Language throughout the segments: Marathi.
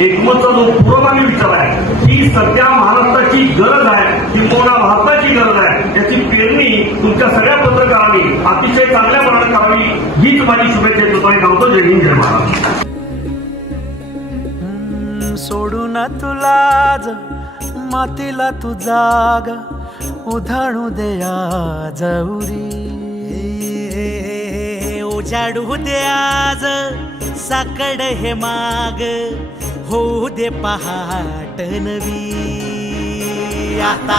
एकमतचा जो पुरोगामी विचार आहे ही सध्या महाराष्ट्राची गरज आहे किंबहुना भारताची गरज आहे याची पेरणी तुमच्या सगळ्या पत्रकारांनी अतिशय चांगल्या प्रमाणात करावी हीच माझी शुभेच्छा देतो. आणि सांगतो जय हिंद जय महाराष्ट्र. हम्म, सोडून तुलाज मातीला तू जाग उधाणू दया जवरी उजाडू दे आज साकड हे माग. होऊ दे पहाट नवी. आता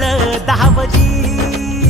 दहा वजी